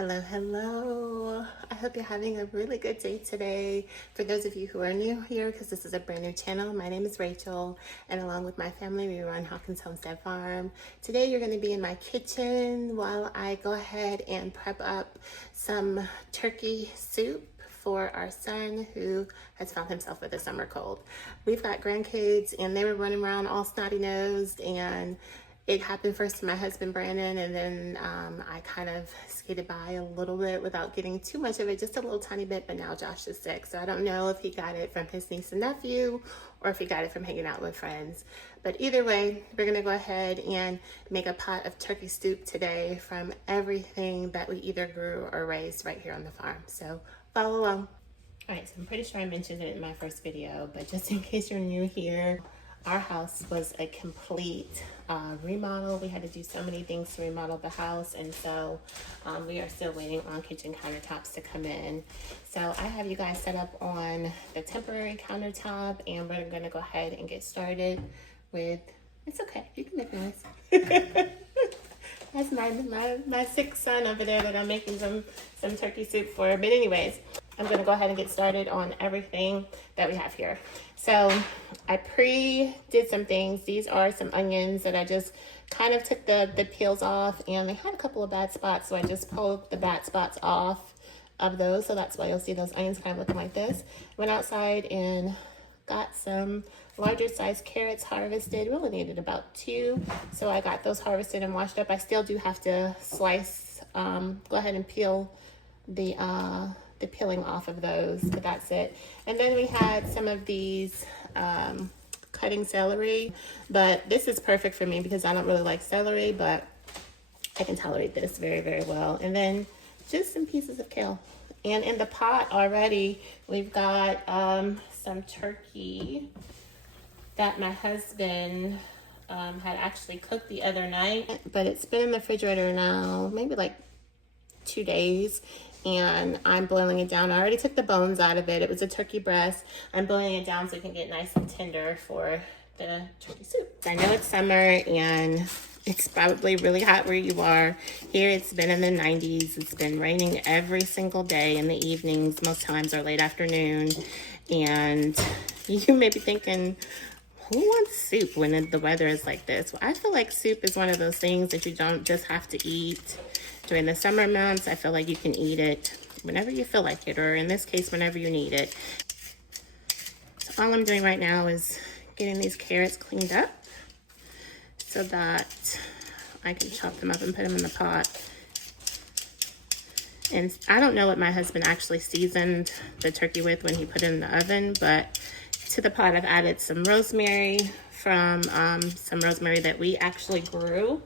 Hello, hello. I hope you're having a really good day today. For those of you who are new here, because this is a brand new channel, my name is Rachel, and along with my family, we run Hawkins Homestead Farm. Today, you're going to be in my kitchen while I go ahead and prep up some turkey soup for our son who has found himself with a summer cold. We've got grandkids, and they were running around all snotty-nosed, and it happened first to my husband, Brandon, and then I kind of skated by a little bit without getting too much of it, just a little tiny bit, but now Josh is sick. So I don't know if he got it from his niece and nephew or if he got it from hanging out with friends. But either way, we're gonna go ahead and make a pot of turkey soup today from everything that we either grew or raised right here on the farm. So follow along. All right, so I'm pretty sure I mentioned it in my first video, but just in case you're new here, our house was a complete remodel. We had to do so many things to remodel the house, and so we are still waiting on kitchen countertops to come in. So I have you guys set up on the temporary countertop, and we're gonna go ahead and get started with, it's okay, you can make noise. That's my sick son over there that I'm making some turkey soup for. But anyways, I'm gonna go ahead and get started on everything that we have here. So I did some things. These are some onions that I just kind of took the peels off, and they had a couple of bad spots, so I just pulled the bad spots off of those. So that's why you'll see those onions kind of looking like this. Went outside and got some larger size carrots harvested. We only needed about 2, so I got those harvested and washed up. I still do have to slice, go ahead and peel the peeling off of those, but that's it. And then we had some of these cutting celery, but this is perfect for me because I don't really like celery, but I can tolerate this very, very well. And then just some pieces of kale. And in the pot already, we've got some turkey that my husband had actually cooked the other night, but it's been in the refrigerator now, maybe like 2 days, and I'm boiling it down. I already took the bones out of it. It was a turkey breast. I'm boiling it down so it can get nice and tender for the turkey soup. I know it's summer and it's probably really hot where you are. Here it's been in the 90s. It's been raining every single day in the evenings, most times, or late afternoon. And you may be thinking, who wants soup when the weather is like this? Well, I feel like soup is one of those things that you don't just have to eat during the summer months. I feel like you can eat it whenever you feel like it, or in this case, whenever you need it. So all I'm doing right now is getting these carrots cleaned up so that I can chop them up and put them in the pot. And I don't know what my husband actually seasoned the turkey with when he put it in the oven, but to the pot I've added some rosemary from some rosemary that we actually grew.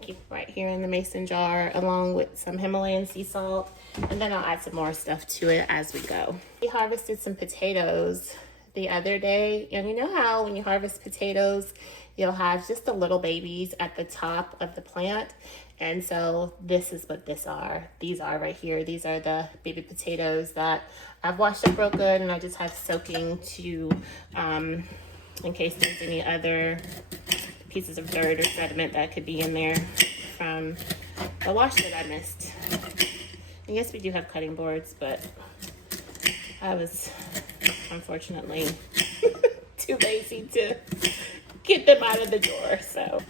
Keep it right here in the mason jar, along with some Himalayan sea salt, and then I'll add some more stuff to it as we go. We harvested some potatoes the other day, and you know how when you harvest potatoes, you'll have just the little babies at the top of the plant, and so this is what these are right here. These are the baby potatoes that I've washed up real good, and I just have soaking to, in case there's any other pieces of dirt or sediment that could be in there from the wash that I missed. And yes, we do have cutting boards, but I was unfortunately too lazy to get them out of the door. So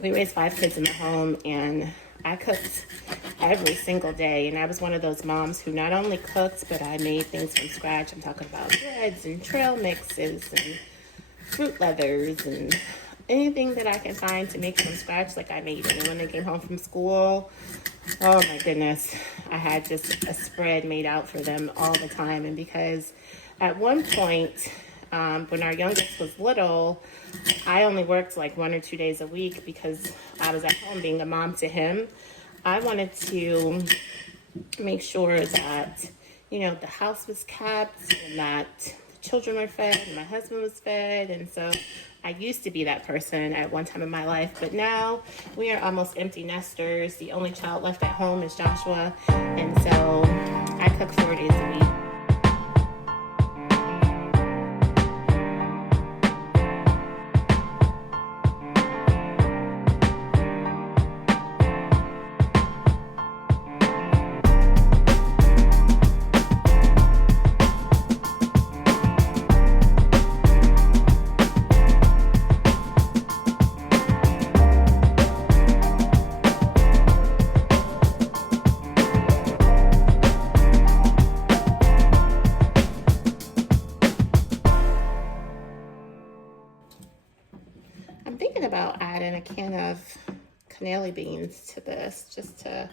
we raised 5 kids in the home, and I cooked every single day. And I was one of those moms who not only cooked, but I made things from scratch. I'm talking about breads and trail mixes and fruit leathers and anything that I can find to make from scratch, like I made it. And when they came home from school, oh my goodness, I had just a spread made out for them all the time. And because at one point, when our youngest was little, I only worked like 1 or 2 days a week because I was at home being a mom to him. I wanted to make sure that, you know, the house was kept and that the children were fed and my husband was fed. And so I used to be that person at one time in my life, but now we are almost empty nesters. The only child left at home is Joshua, and so I cook 4 days a week. can of cannelli beans to this, just to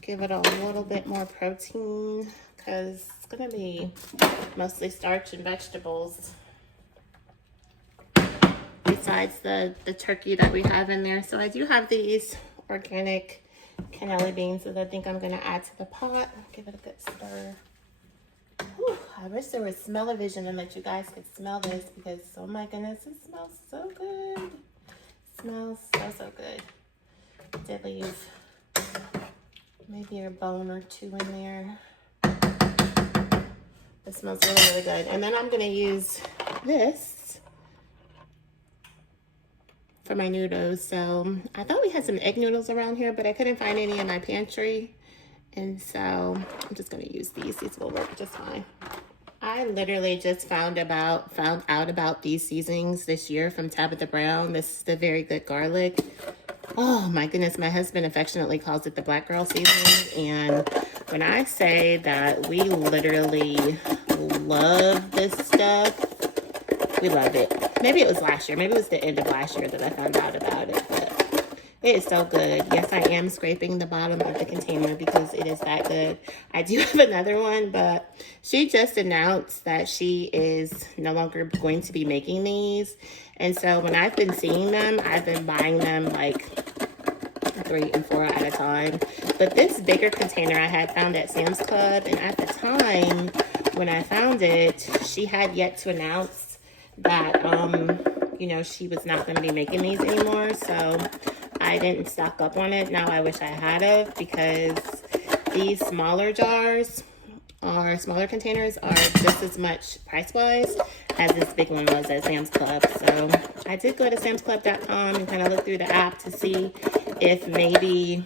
give it a little bit more protein, because it's gonna be mostly starch and vegetables besides the turkey that we have in there. So I do have these organic cannelli beans that I think I'm gonna add to the pot. Give it a good stir. Whew, I wish there was smell-o-vision and that you guys could smell this, because oh my goodness, it smells so good. It smells so good. I did leave maybe a bone or two in there. It smells really good. And then I'm gonna use this for my noodles. So I thought we had some egg noodles around here, but I couldn't find any in my pantry. And so I'm just gonna use these. These will work just fine. I literally just found out about these seasonings this year from Tabitha Brown. This is the Very Good Garlic. Oh my goodness, my husband affectionately calls it the Black Girl seasoning. And when I say that we literally love this stuff, we love it. Maybe it was last year. Maybe it was the end of last year that I found out about it. But it is so good. Yes, I am scraping the bottom of the container because it is that good. I do have another one, but she just announced that she is no longer going to be making these. And so when I've been seeing them, I've been buying them like 3 and 4 at a time. But this bigger container I had found at Sam's Club, and at the time when I found it, she had yet to announce that, you know, she was not going to be making these anymore. So I didn't stock up on it. Now I wish I had of, because these smaller jars or smaller containers are just as much price-wise as this big one was at Sam's Club. So I did go to samsclub.com and kind of look through the app to see if maybe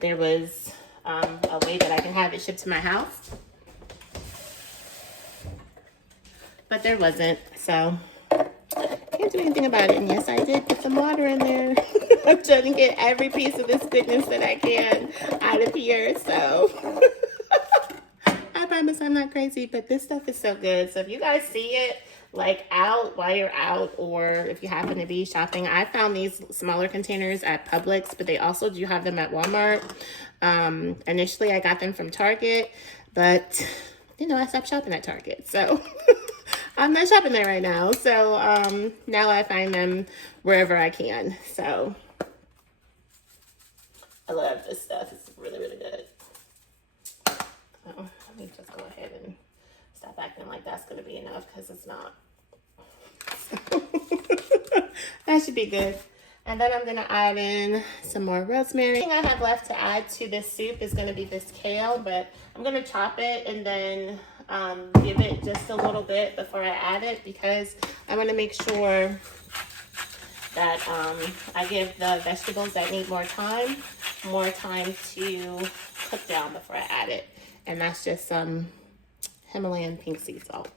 there was a way that I can have it shipped to my house. But there wasn't, so can't do anything about it. And yes, I did put some water in there. I'm trying to get every piece of this goodness that I can out of here, so I promise I'm not crazy, but this stuff is so good. So if you guys see it like out while you're out, or if you happen to be shopping, I found these smaller containers at Publix, but they also do have them at Walmart. Initially I got them from Target, but you know, I stopped shopping at Target, so I'm not shopping there right now. So now I find them wherever I can. So I love this stuff. It's really good. Oh, let me just go ahead and stop acting like that's going to be enough, because it's not. That should be good. And then I'm going to add in some more rosemary. The thing I have left to add to this soup is going to be this kale, but I'm going to chop it and then give it just a little bit before I add it, because I want to make sure that I give the vegetables that need more time to cook down before I add it. And that's just some Himalayan pink sea salt.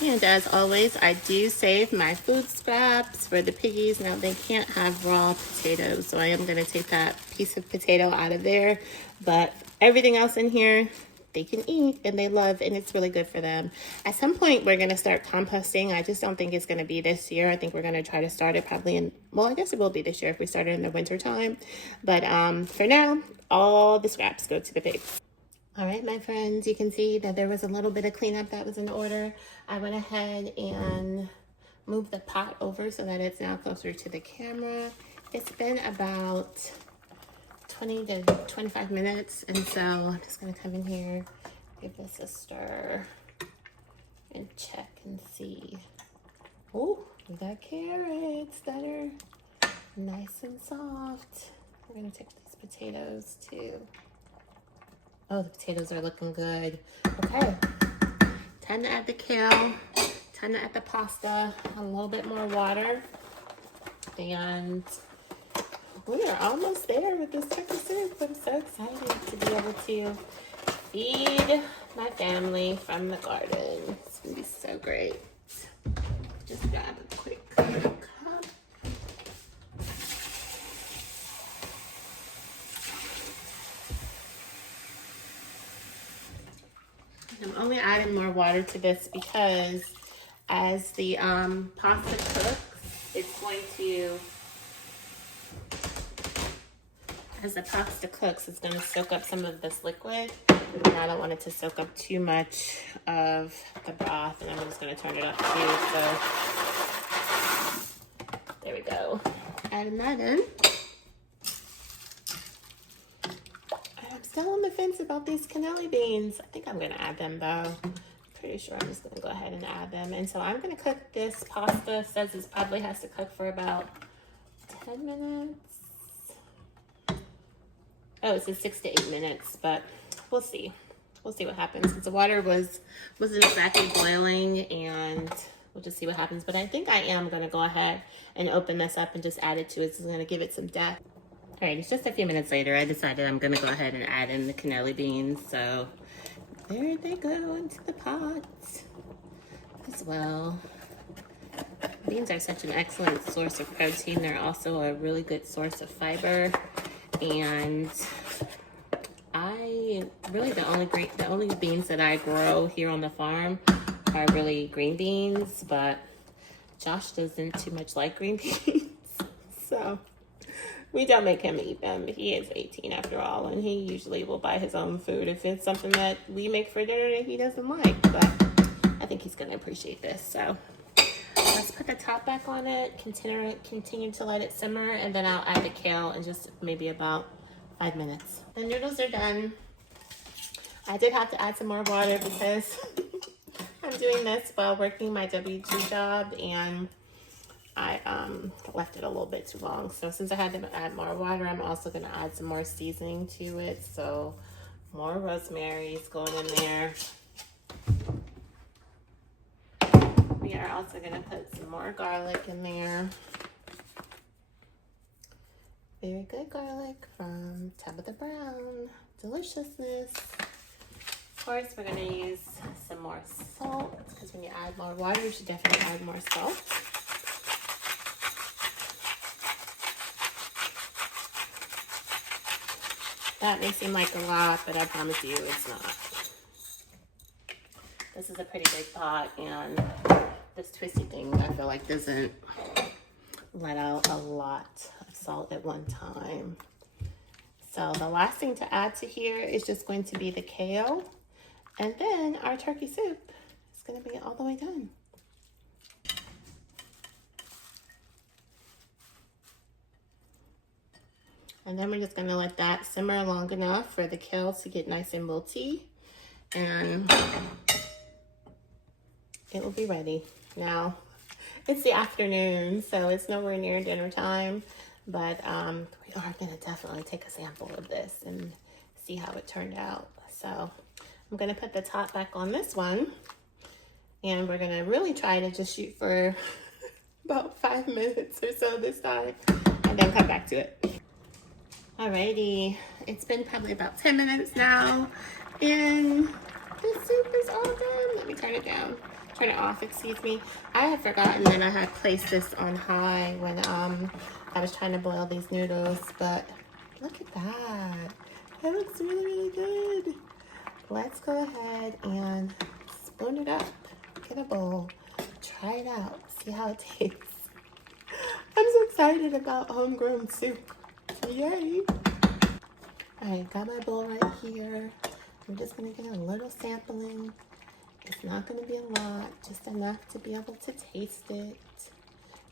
And as always, I do save my food scraps for the piggies. Now they can't have raw potatoes, so I am going to take that piece of potato out of there. But everything else in here, they can eat and they love, and it's really good for them. At some point, we're going to start composting. I just don't think it's going to be this year. I think we're going to try to start it probably in, well, I guess it will be this year if we start it in the winter time. But for now, all the scraps go to the pigs. All right, my friends, you can see that there was a little bit of cleanup that was in order. I went ahead and moved the pot over so that it's now closer to the camera. It's been about 20 to 25 minutes, and so I'm just gonna come in here, give this a stir, and check and see. Oh, we got carrots that are nice and soft. We're gonna take these potatoes too. Oh, the potatoes are looking good. Okay, time to add the kale, time to add the pasta, a little bit more water, and we are almost there with this turkey soup. I'm so excited to be able to feed my family from the garden. It's gonna be so great. Just grab a quick cup. I'm only adding more water to this because as the pasta cooks, it's going to, as the pasta cooks, it's going to soak up some of this liquid. And I don't want it to soak up too much of the broth, and I'm just going to turn it up too. So there we go. Adding that in. I'm still on the fence about these cannelli beans. I think I'm going to add them though. Pretty sure I'm just going to go ahead and add them. And so I'm going to cook this pasta. It says this probably has to cook for about 10 minutes. Oh, it says 6 to 8 minutes, but we'll see. We'll see what happens, because the water wasn't exactly boiling, and we'll just see what happens. But I think I am going to go ahead and open this up and just add it to it. So I'm going to give it some depth. All right, it's just a few minutes later. I decided I'm going to go ahead and add in the cannelli beans. So there they go into the pot as well. Beans are such an excellent source of protein. They're also a really good source of fiber. And the only beans that I grow here on the farm are really green beans, but Josh doesn't too much like green beans. So we don't make him eat them. He is 18 after all, and he usually will buy his own food if it's something that we make for dinner that he doesn't like. But I think he's going to appreciate this. So let's put the top back on it, continue to let it simmer, and then I'll add the kale in just maybe about 5 minutes. The noodles are done. I did have to add some more water because I'm doing this while working my W2 job, and I left it a little bit too long. So since I had to add more water, I'm also going to add some more seasoning to it. So more rosemary is going in there. We are also going to put some more garlic in there. Very good garlic from Tabitha Brown. Deliciousness. Of course, we're going to use some more salt, because when you add more water, you should definitely add more salt. That may seem like a lot, but I promise you it's not. This is a pretty big pot, and this twisty thing, I feel like, doesn't let out a lot of salt at one time. So the last thing to add to here is just going to be the kale, and then our turkey soup is going to be all the way done. And then we're just going to let that simmer long enough for the kale to get nice and wilty, and it will be ready. Now, it's the afternoon, so it's nowhere near dinner time, but we are going to definitely take a sample of this and see how it turned out. So I'm going to put the top back on this one, and we're going to really try to just shoot for about 5 minutes or so this time, and then come back to it. Alrighty, it's been probably about 10 minutes now, and the soup is all done. Let me turn it down. Turn it off, excuse me. I had forgotten that I had placed this on high when I was trying to boil these noodles, but look at that. That looks really, really good. Let's go ahead and spoon it up. Get a bowl. Try it out. See how it tastes. I'm so excited about homegrown soup. Yay. Alright, got my bowl right here. I'm just going to get a little sampling. It's not going to be a lot, just enough to be able to taste it.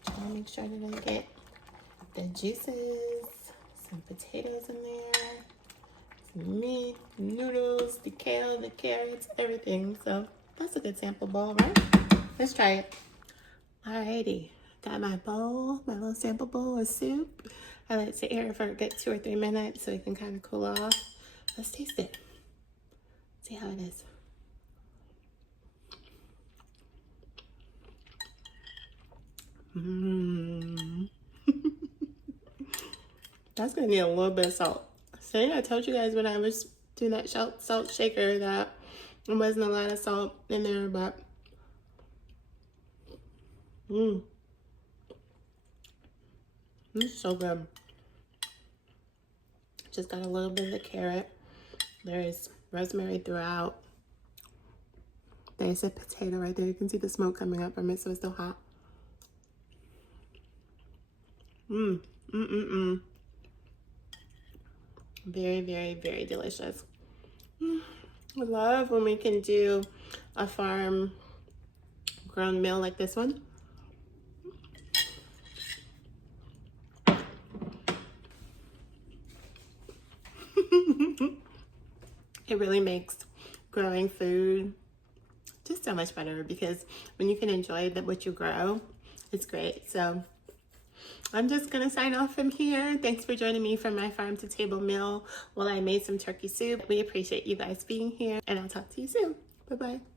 Try to make sure that I get the juices, some potatoes in there, some meat, noodles, the kale, the carrots, everything. So that's a good sample bowl, right? Let's try it. Alrighty, got my bowl, my little sample bowl of soup. I let it sit here for a good 2 or 3 minutes so it can kind of cool off. Let's taste it. See how it is. That's gonna need a little bit of salt. See, I told you guys when I was doing that salt shaker that there wasn't a lot of salt in there, but it's so good. Just got a little bit of the carrot. There's rosemary throughout. There's a potato right there. You can see the smoke coming up from it, so it's still hot. Very, very, very delicious. I love when we can do a farm grown meal like this one. It really makes growing food just so much better, because when you can enjoy what you grow, it's great. So I'm just gonna sign off from here. Thanks for joining me for my farm to table meal while I made some turkey soup. We appreciate you guys being here, and I'll talk to you soon. Bye-bye.